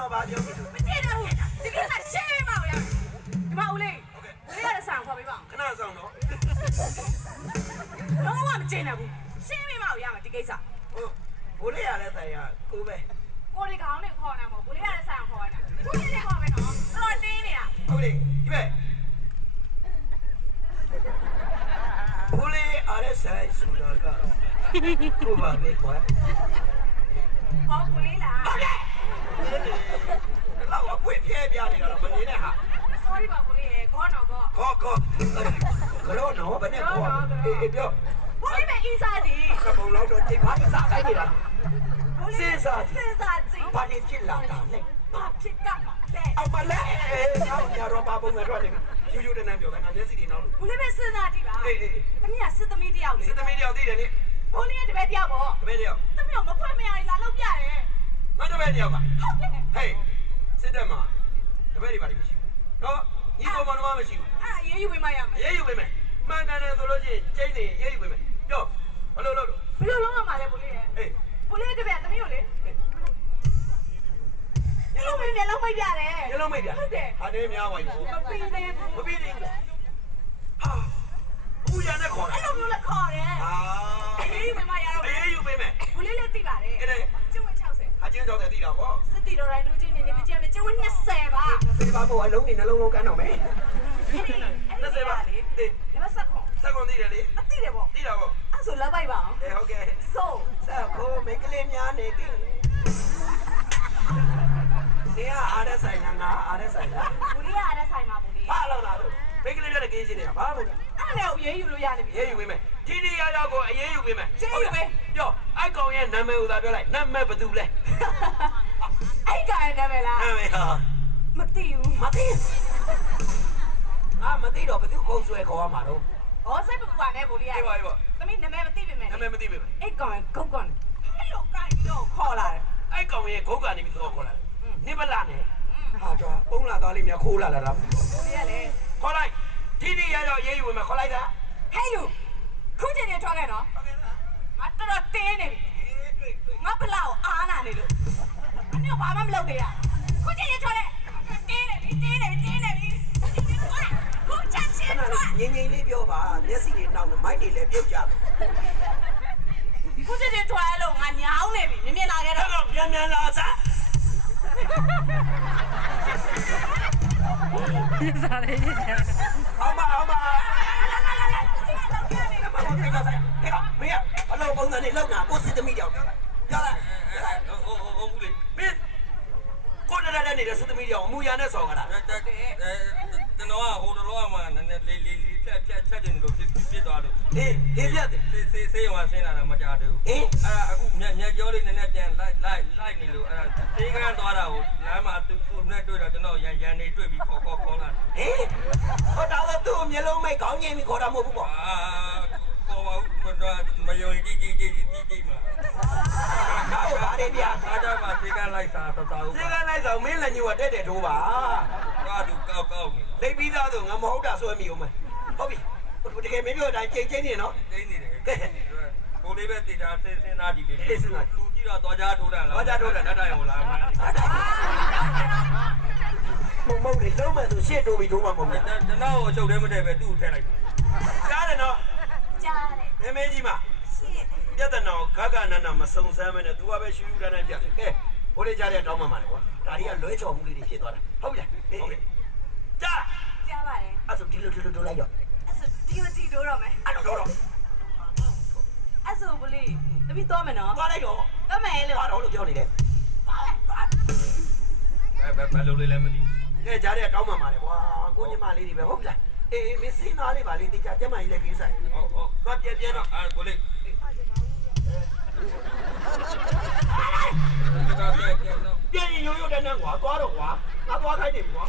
တော်ပါပြောပြီမကြည့်တော့ဘူးဒီကိစ္စရှင်းမအောင်ရဒီမဦးလေးလေးရတဲ့ဆန်ခေါ်ပေးပါခဏဆောင်တော့လုံးဝမကြည့်နိုင်ဘူးရှင်းမအောင်ရမယ်ဒီကိစ္စဘိုးလေးရတဲ့ဆိုင်ကကိုပဲကိုဒီခေါင်းနဲ့ခေါ်နေမှာဘိုးလေးရတဲ့ဆန်ခေါ်နေတာကိုလေးလေးခေါ်ပဲနော်တော်တင်းနေတာဟုတ်လေဒီမဲ့ဘိုးလေးအားတဲ့ဆိုင်ဆိုတော့ကကိုပါပဲကွာဟောကိုလေးလားဟုတ်တယ်လောက်အပွေပြဲပြနေတာတော့မနေနဲ့ဟာ sorry ပါကိုလေးရေခေါ်တော့ခေါ်ကတော့တော့ဘယ်နဲ့ခေါ်အေးပြောကိုလေးပဲအီးစားကြီးကဘုံလောက်တော့တိတ်ပါစားခိုင်းနေတာစဉ်းစားကြည့်ဘာလို့ဖြစ်လာတာလဲဘာဖြစ်ကမှာလဲအမလဲညာတော့ပါပုံနဲ့တော့နေယူယူတန်းတန်းပြောခိုင်းတာမျက်စိတွေနောက်လို့ကိုလေးပဲစဉ်းစားကြည့်ပါအေးတမီးကစစ်သမီးတယောက်လေစစ်သမီးတယောက်သိတယ်လေဘိုးလေးရဲ့တပည့်တယောက်ပေါ့တပည့်တယောက်တမီးကမဖွင့်မရလာလောက်ပြရဲငါတပည့်တယောက်ကဟုတ်တယ်ဟေးစစ်တက်မှာတပည့်တွေပါလိမ့်မရှိဘူးနော်ညီကောင်မတော်မရှိဘူးအဲ့ရေးယူပေးမရမယ်ရေးယူပေးမယ်မှန်ကန်တယ်ဆိုလို့ရှိရင်ကျိန်းနေရေးယူပေးမယ်ပြောဘယ်လိုလုပ်လို့ဘယ်လိုလုပ်ရမှာလဲဘိုးလေးရဲ့အေးဘိုးလေးတပည့်တမီးကိုလေညလုံးမင်းညလုံးမိတ်ပြတယ်ညလုံးမိတ်ပြဟုတ်တယ်ဟာနေများပါဘူးမပြီးသေးဘူးမပြီးသေးဘူးဟာဦးရနဲ့ခေါ်တယ်အဲ့လိုမျိုးလည်းခေါ်တယ်အေးမမရတော့အေးယူပေးမယ်ဘိုးလေးလည်းသိပါတယ်အဲ့ကျုံ60အချင်း60သိတာပေါ့စစ်တီတော်တိုင်းလူချင်းနေနေကြည့်မယ်ကျုံ20ပါ20ပါပေါ့အလုံးနေနှလုံးလုံးကန်းတော့မယ်20ပါလေဒီမှာစက်ခွန်သိတယ်လေသိတယ်ပေါ့သိတာပေါ့အဲ့ဆိုလက်ပိုက်ပါအောင်ဟုတ်ကဲ့ဆိုစက်ခိုးမိကလေးများနေကင်းနေရအားရဆိုင်ငါအားရဆိုင်လားဘူးလေးရအားရဆိုင်မှာဘူးလေးဘာလောက်လာတော့မိကလေးများနေကင်းရှင်းနေတာဘာမှမဟုတ်အဲ့လည်းအေးယူလို့ရနေပြီအေးယူပေးမယ်တီတီရရောက်ကိုအေးယူပေးမယ်ကျေးယူပေးပြောအိုက်ကောင်ရဲ့နာမည်ကိုသာပြောလိုက်နာမည်ဘယ်သူလဲအိုက်ကောင်ရဲ့နာမည်လားနာမည်ဟာမသိဘူးမသိမသိတော့ဘယ်သူကုန်းဆွဲခေါ်ရမှာတော့ဩစိတ်ပူပါနဲ့ဘူးလေးရအေးပါသမီးနာမည်မသိပေမဲ့နာမည်မသိပေမဲ့အိုက်ကောင်ရဲ့ဂုတ်ကောင်အဲ့လိုကိုင်းတော့ခေါ်လာတယ်အိုက်ကောင်ရဲ့ဂုတ်ကနေပြီးတော့ခေါ်လာတယ်နိဗလာနဲ့ဟာတော့ပုံလာသားလေးများခိုးလာတာလားဘူးလေးရလေခေါ်လိုက်တီတီရရောက်ရေးယူမယ်ခေါ်လိုက်တာဟဲ့လူခုချိန်နေထွက်ခဲ့နော်ငါတော်တော်တင်းနေပြီငါဘလောက်အားနာနေလို့အနည်းဘာမှမလုပ်သေးရခုချိန်နေထွက်ခဲ့တင်းနေပြီခုချက်ချင်းထွက်ငင်းလေးပြောပါမျက်စိတွေနောက်မိုက်တွေလည်းပြုတ်ကြပါခုချက်ချင်းထွက်လို့ငါညောင်းနေပြီမြင်လာခဲ့တော့မြန်လာစားစားတယ်အောင်ပါမဟုတ်သေးပါဆိုင်ဟဲ့မင်းအလုံးပုံစံနဲ့လောက်နာကိုစစ်သမီးကြောက်ရလားဟုတ်ဘူးလေမင်းကိုတရတဲ့နေတဲ့စစ်သမီးကြောက်အမူအရာနဲ့ဆောင်းကြတာကျွန်တော်ကဟိုတလောကမှနည်းနည်းလေးဖြတ်တင်လို့ဖြစ်သွားလို့ဟေးပြတ်တယ်စေးရွာဆင်းလာတာမကြသေးဘူးအဲ့အခုမြက်ကြောလေးနည်းနည်းပြန်လိုက်နေလို့တေးကန်းသွားတာကိုလမ်းမှာသူနဲ့တွေ့တော့ကျွန်တော်ရန်နေတွေ့ပြီးခေါ်လာတယ်ဟေးဟောတော့သူ့မျက်လုံးမိတ်ခေါင်းငင်းပြီးခေါ်တာမဟုတ်ဘူးပေါ့ခေါ်ပါဘူးမယုံကြည်မှာဟုတ်ပါတယ်ဗျာအားကြမှာတေးကန်းလိုက်စားတော့တေးကန်းလိုက်ဆောင်မင်းလည်းညို့တက်ထိုးပါကားသူကောက်လိပ်ပြီးသားဆိုငါမဟုတ်တာဆွဲမိအောင်မယ်ဟုတ်ပြီတကယ်မင်းပြောတိုင်းချိန်နေနော်ချိန်နေတယ်ကဲကိုလေးပဲတေချာစဉ်းစားကြည့်လေလူကြည့်တော့သွားကြထိုးတာလားသွားကြထိုးတာတတ်တိုင်ဟိုလားမန်းမုံလေးလုံးမဲ့သူရှေ့တိုးပြီးထိုးမှာမဟုတ်ဘူးကျွန်တော်ကိုအချုပ်ထဲမတည့်ပဲသူ့ကိုထည့်လိုက်ကြားတယ်နော်ကြားတယ်မင်းကြီးမရှင်းပြဿနာကိုဂဂနနာမစုံစမ်းမနဲ့ तू ကပဲရှူရှူတန်းတန်းပြတယ်ကဲဘိုးလေးကြားတဲ့တောင်းမှမှာလေကွာဒါတွေကလွဲချော်မှုလေးတွေဖြစ်သွားတာဟုတ်ပြီလားဟုတ်ကဲ့ကြားပါတယ်အဲ့ဆိုဒီလိုတိုးလိုက်တော့အဲ့ဆိုဒီမကြည့်တော့မယ်အဲ့တော့အဲ့ဆိုဘလေးတပီတော့မယ်နော်သွားလိုက်တော့တော့မယ်လို့တော့လို့ပြောနေတယ်ဘယ်လိုလေးလဲမသိကဲကြားတဲ့တောင်းမှမှာလေကွာကိုညီမလေးတွေပဲဟုတ်ပြီလားအေးမင်းစင်းသားလေးပါလေတိကျကျမကြီးလည်းခင်းဆိုင်ဟုတ်သွားပြန်တော့ကိုလေးပြန်ရင်ရိုးရိုးတန်းတန်းကွာသွားတော့ကွာငါသွားခိုင်းနေပြီကွာ